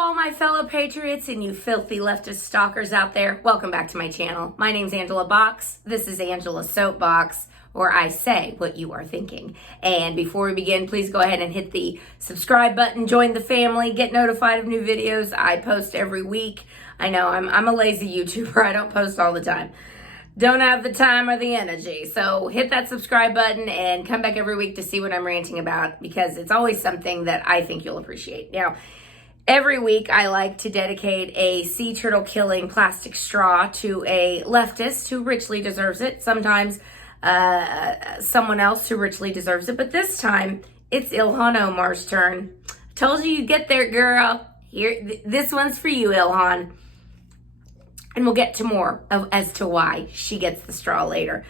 all my fellow patriots and you filthy leftist stalkers out there. Welcome back to my channel. My name's Angela Box. This is Angela's Soapbox, where I say what you are thinking. And before we begin, please go ahead and hit the subscribe button, join the family, get notified of new videos. I post every week. I know I'm a lazy YouTuber. I don't post all the time. Don't have the time or the energy. So hit that subscribe button and come back every week to see what I'm ranting about, because it's always something that I think you'll appreciate. Now, every week I like to dedicate a sea turtle killing plastic straw to a leftist who richly deserves it. Sometimes someone else who richly deserves it. But this time it's Ilhan Omar's turn. Told you you'd get there, girl. Here, this one's for you, Ilhan. And we'll get to more as to why she gets the straw later.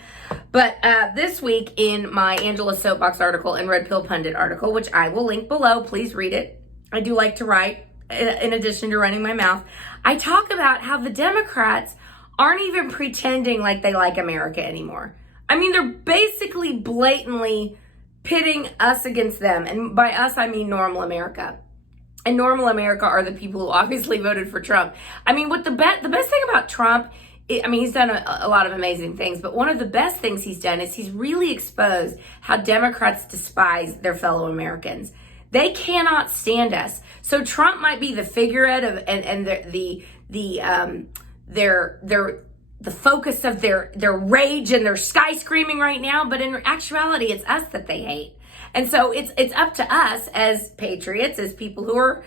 But this week in my Angela Soapbox article and Red Pill Pundit article, which I will link below, please read it. I do like to write, in addition to running my mouth. I talk about how the Democrats aren't even pretending like they like America anymore. I mean, they're basically blatantly pitting us against them. And by us, I mean normal America. And normal America are the people who obviously voted for Trump. I mean, what the best thing about Trump, he's done a lot of amazing things, but one of the best things he's done is he's really exposed how Democrats despise their fellow Americans. They cannot stand us. So Trump might be the figurehead of and the focus of their rage and their sky screaming right now, but in actuality, it's us that they hate. And so it's up to us as patriots, as people who are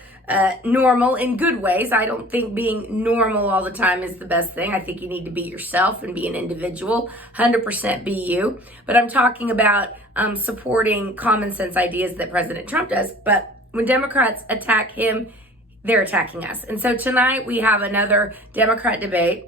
normal in good ways. I don't think being normal all the time is the best thing. I think you need to be yourself and be an individual, 100% be you. But I'm talking about supporting common sense ideas that President Trump does. But when Democrats attack him, they're attacking us. And so tonight we have another Democrat debate,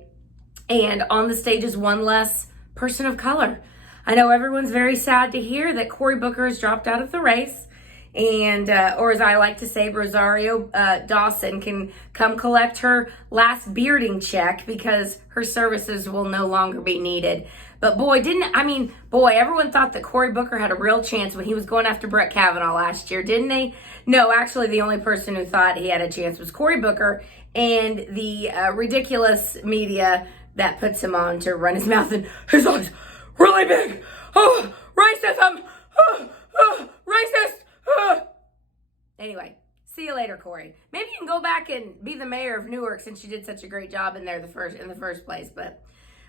and on the stage is one less person of color. I know everyone's very sad to hear that Cory Booker has dropped out of the race, and or as I like to say, Rosario Dawson can come collect her last bearding check because her services will no longer be needed. But boy, everyone thought that Cory Booker had a real chance when he was going after Brett Kavanaugh last year, didn't they? No, actually, the only person who thought he had a chance was Cory Booker and the ridiculous media that puts him on to run his mouth and his eyes really big. Oh, racism. Racist. Anyway, see you later, Cory. Maybe you can go back and be the mayor of Newark since you did such a great job in there in the first place. But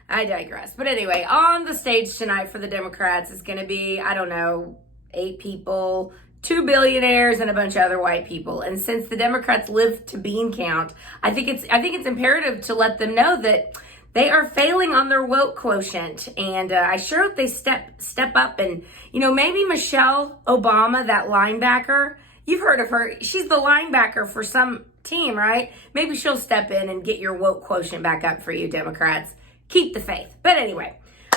I digress. But anyway, on the stage tonight for the Democrats is going to be, 8 people, 2 billionaires, and a bunch of other white people. And since the Democrats live to bean count, I think it's imperative to let them know that they are failing on their woke quotient, and I sure hope they step up and, maybe Michelle Obama, that linebacker, you've heard of her. She's the linebacker for some team, right? Maybe she'll step in and get your woke quotient back up for you, Democrats. Keep the faith. But anyway,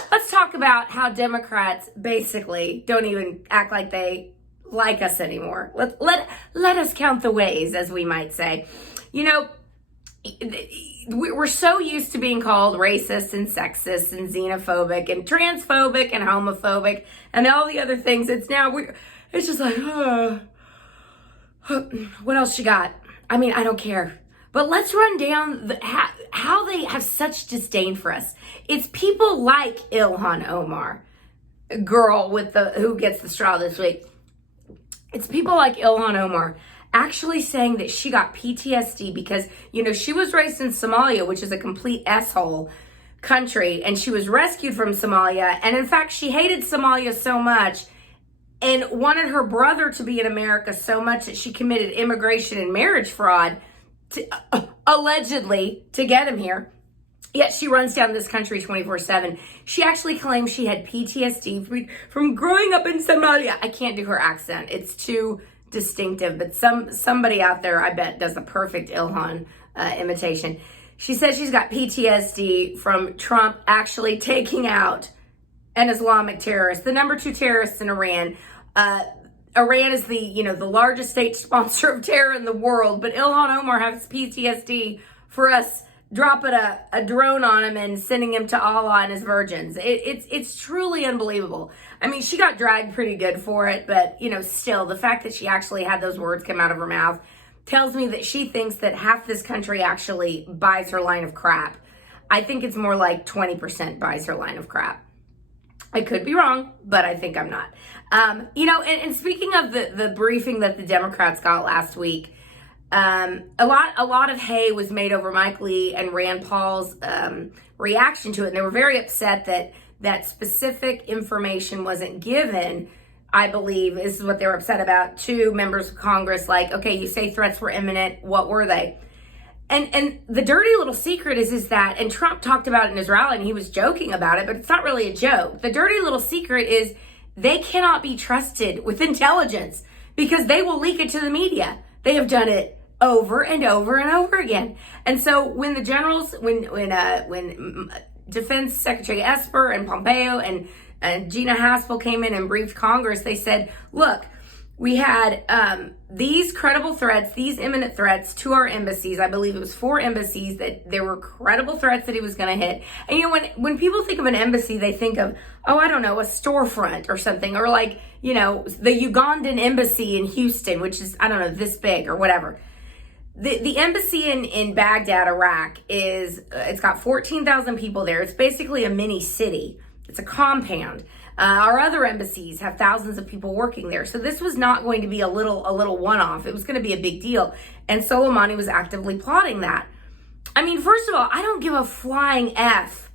let's talk about how Democrats basically don't even act like they like us anymore. Let us count the ways, as we might say. We're so used to being called racist and sexist and xenophobic and transphobic and homophobic and all the other things. It's just like, what else you got? I don't care. But let's run down how they have such disdain for us. It's people like Ilhan Omar, girl who gets the straw this week. It's people like Ilhan Omar actually saying that she got PTSD because, she was raised in Somalia, which is a complete asshole country, and she was rescued from Somalia. And in fact, she hated Somalia so much and wanted her brother to be in America so much that she committed immigration and marriage fraud allegedly to get him here. Yet she runs down this country 24/7. She actually claims she had PTSD from growing up in Somalia. I can't do her accent. It's too distinctive, but somebody out there, I bet, does a perfect Ilhan imitation. She says she's got PTSD from Trump actually taking out an Islamic terrorist, the number 2 terrorist in Iran. Iran is the largest state sponsor of terror in the world, but Ilhan Omar has PTSD for us dropping a drone on him and sending him to Allah and his virgins. It's truly unbelievable. She got dragged pretty good for it, but still, the fact that she actually had those words come out of her mouth tells me that she thinks that half this country actually buys her line of crap. I think it's more like 20% buys her line of crap. I could be wrong, but I think I'm not. And speaking of the briefing that the Democrats got last week, a lot of hay was made over Mike Lee and Rand Paul's reaction to it. And they were very upset that specific information wasn't given, I believe, this is what they were upset about, to members of Congress. Like, okay, you say threats were imminent. What were they? And the dirty little secret is that, and Trump talked about it in his rally, and he was joking about it, but it's not really a joke. The dirty little secret is they cannot be trusted with intelligence because they will leak it to the media. They have done it over and over and over again. And so when the generals, when Defense Secretary Esper and Pompeo and Gina Haspel came in and briefed Congress, they said, look, we had these credible threats, these imminent threats to our embassies. I believe it was 4 embassies that there were credible threats that he was going to hit. And, when people think of an embassy, they think of, a storefront or something. Or like, the Ugandan embassy in Houston, which is, this big or whatever. The embassy in Baghdad, Iraq, it's got 14,000 people there. It's basically a mini city. It's a compound. Our other embassies have thousands of people working there. So this was not going to be a little one-off. It was going to be a big deal. And Soleimani was actively plotting that. First of all, I don't give a flying F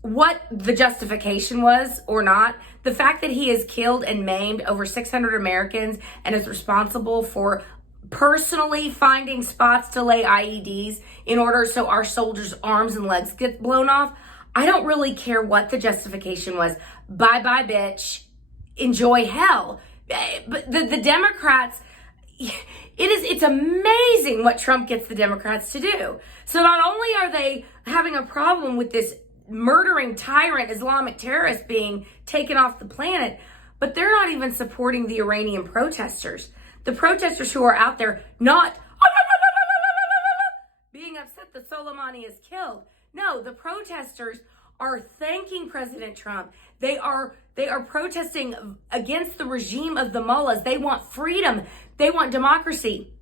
what the justification was or not. The fact that he has killed and maimed over 600 Americans and is responsible for personally finding spots to lay IEDs in order so our soldiers' arms and legs get blown off, I don't really care what the justification was. Bye-bye, bitch. Enjoy hell. But the Democrats, it's amazing what Trump gets the Democrats to do. So not only are they having a problem with this murdering tyrant Islamic terrorist being taken off the planet, but they're not even supporting the Iranian protesters. The protesters who are out there not being upset that Soleimani is killed. No, the protesters are thanking President Trump. They are protesting against the regime of the mullahs. They want freedom. They want democracy.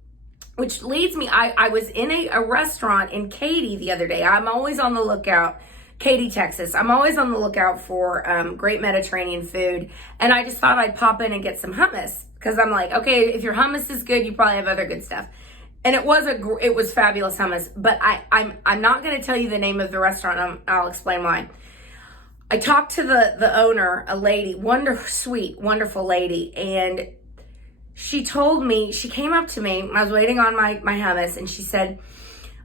Which leads me, I was in a restaurant in Katy the other day. I'm always on the lookout, Katy, Texas. I'm always on the lookout for great Mediterranean food. And I just thought I'd pop in and get some hummus. Because I'm like, okay, if your hummus is good, you probably have other good stuff. And it was fabulous hummus, but I'm not going to tell you the name of the restaurant. I'll explain why. I talked to the owner, a lady, sweet, wonderful lady, and she told me, she came up to me, I was waiting on my hummus, and she said,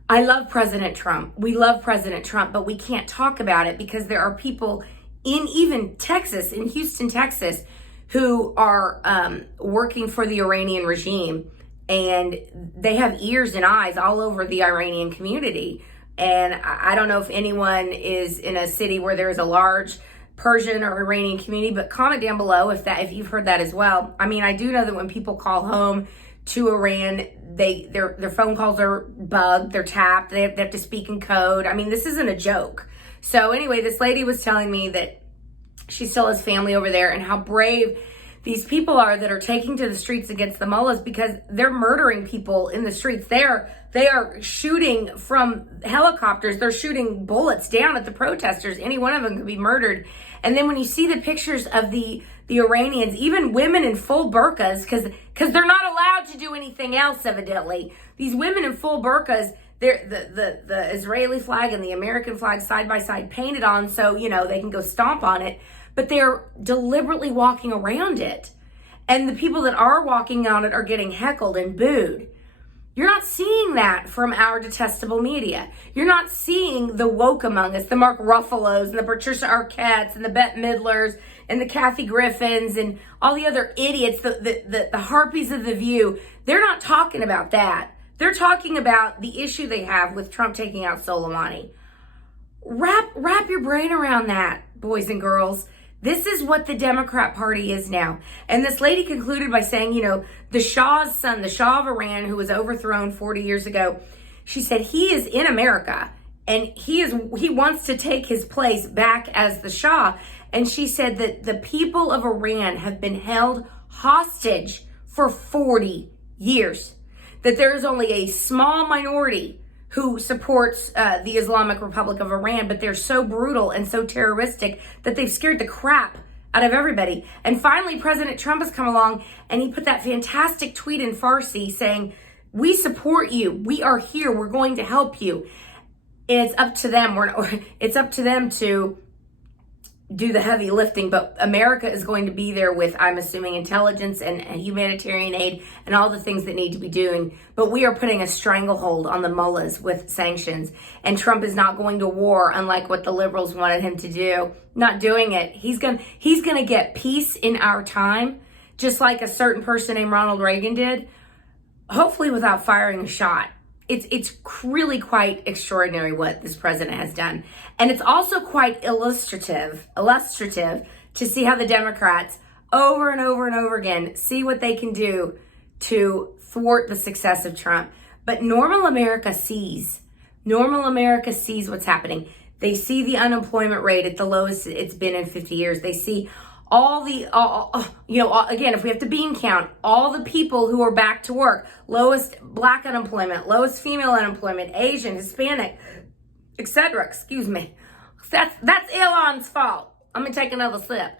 I love President Trump. We love President Trump, but we can't talk about it because there are people in even Texas, in Houston, Texas, who are working for the Iranian regime. And they have ears and eyes all over the Iranian community. And I don't know if anyone is in a city where there's a large Persian or Iranian community, but comment down below if you've heard that as well. I do know that when people call home to Iran, their phone calls are bugged, they're tapped, they have to speak in code. This isn't a joke. So anyway, this lady was telling me that she still has family over there and how brave these people are that are taking to the streets against the mullahs because they're murdering people in the streets. They are shooting from helicopters. They're shooting bullets down at the protesters. Any one of them could be murdered. And then when you see the pictures of the Iranians, even women in full burqas, because they're not allowed to do anything else, evidently. These women in full burqas, the Israeli flag and the American flag side by side painted on so, they can go stomp on it. But they're deliberately walking around it. And the people that are walking on it are getting heckled and booed. You're not seeing that from our detestable media. You're not seeing the woke among us, the Mark Ruffalos and the Patricia Arquettes and the Bette Midlers and the Kathy Griffins and all the other idiots, the harpies of the View. They're not talking about that. They're talking about the issue they have with Trump taking out Soleimani. Wrap your brain around that, boys and girls. This is what the Democrat Party is now. And this lady concluded by saying, the Shah's son, the Shah of Iran, who was overthrown 40 years ago, she said he is in America and he wants to take his place back as the Shah. And she said that the people of Iran have been held hostage for 40 years. that there is only a small minority who supports the Islamic Republic of Iran, but they're so brutal and so terroristic that they've scared the crap out of everybody. And finally, President Trump has come along and he put that fantastic tweet in Farsi saying, we support you. We are here. We're going to help you. It's up to them. It's up to them to do the heavy lifting, but America is going to be there with, I'm assuming, intelligence and humanitarian aid and all the things that need to be doing. But we are putting a stranglehold on the mullahs with sanctions. And Trump is not going to war, unlike what the liberals wanted him to do. Not doing it. He's gonna get peace in our time, just like a certain person named Ronald Reagan did, hopefully without firing a shot. It's really quite extraordinary what this president has done. And it's also quite illustrative to see how the Democrats over and over and over again see what they can do to thwart the success of Trump. But normal America sees what's happening. They see the unemployment rate at the lowest it's been in 50 years. They see again, if we have to bean count, all the people who are back to work, lowest black unemployment, lowest female unemployment, Asian, Hispanic, etc. Excuse me. That's Ilhan's fault. I'm going to take another sip.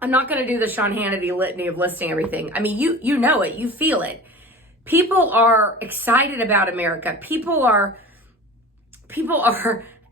I'm not going to do the Sean Hannity litany of listing everything. I mean, you know it. You feel it. People are excited about America. People are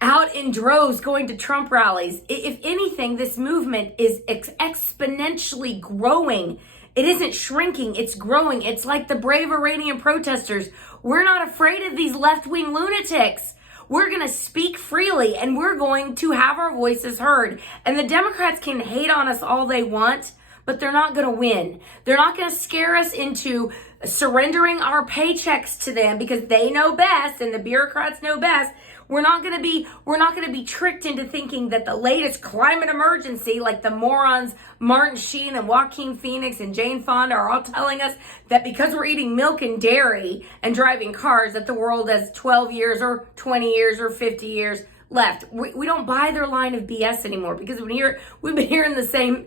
out in droves going to Trump rallies. If anything, this movement is exponentially growing. It isn't shrinking, it's growing. It's like the brave Iranian protesters. We're not afraid of these left-wing lunatics. We're going to speak freely and we're going to have our voices heard. And the Democrats can hate on us all they want, but they're not going to win. They're not going to scare us into surrendering our paychecks to them because they know best and the bureaucrats know best. We're not going to be tricked into thinking that the latest climate emergency, like the morons Martin Sheen and Joaquin Phoenix and Jane Fonda are all telling us that because we're eating milk and dairy and driving cars that the world has 12 years or 20 years or 50 years left. We don't buy their line of BS anymore because we've been hearing the same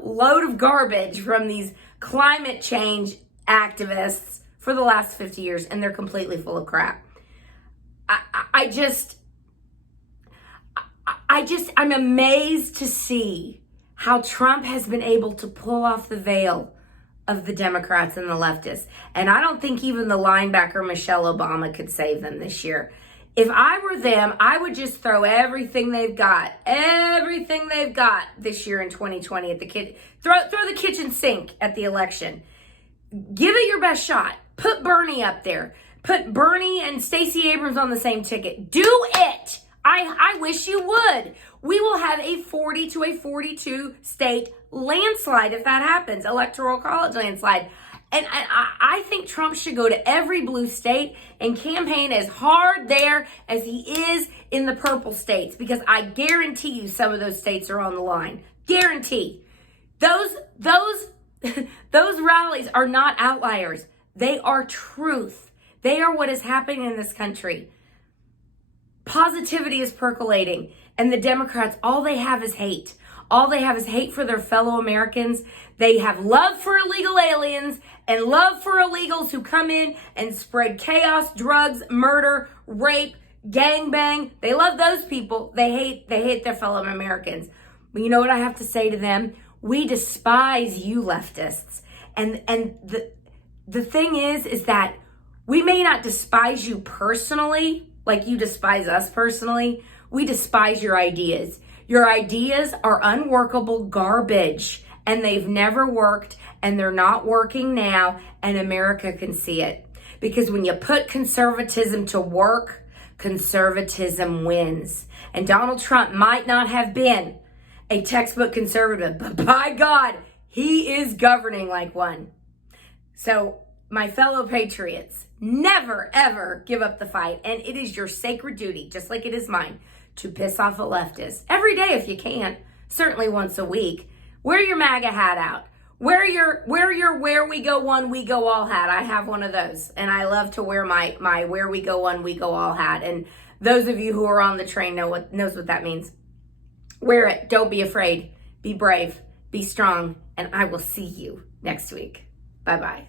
load of garbage from these climate change activists for the last 50 years, and they're completely full of crap. I'm amazed to see how Trump has been able to pull off the veil of the Democrats and the leftists. And I don't think even the linebacker Michelle Obama could save them this year. If I were them, I would just throw everything they've got this year in 2020 at throw the kitchen sink at the election. Give it your best shot. Put Bernie up there. Put Bernie and Stacey Abrams on the same ticket. Do it. I wish you would. We will have a 40 to a 42 state landslide if that happens, electoral college landslide. And I think Trump should go to every blue state and campaign as hard there as he is in the purple states, because I guarantee you some of those states are on the line. Guarantee. Those rallies are not outliers. They are truth. They are what is happening in this country. Positivity is percolating, and the Democrats, all they have is hate. All they have is hate for their fellow Americans. They have love for illegal aliens and love for illegals who come in and spread chaos, drugs, murder, rape, gangbang. They love those people. They hate their fellow Americans. But you know what I have to say to them? We despise you leftists. And the thing is that we may not despise you personally, like you despise us personally. We despise your ideas. Your ideas are unworkable garbage, and they've never worked, and they're not working now, and America can see it. Because when you put conservatism to work, conservatism wins. And Donald Trump might not have been a textbook conservative, but by God, he is governing like one. So, my fellow patriots, never, ever give up the fight. And it is your sacred duty, just like it is mine, to piss off a leftist every day if you can, certainly once a week. Wear your MAGA hat out. Wear your where we go one, we go all hat. I have one of those, and I love to wear my where we go one, we go all hat. And those of you who are on the train knows what that means. Wear it. Don't be afraid. Be brave. Be strong. And I will see you next week. Bye-bye.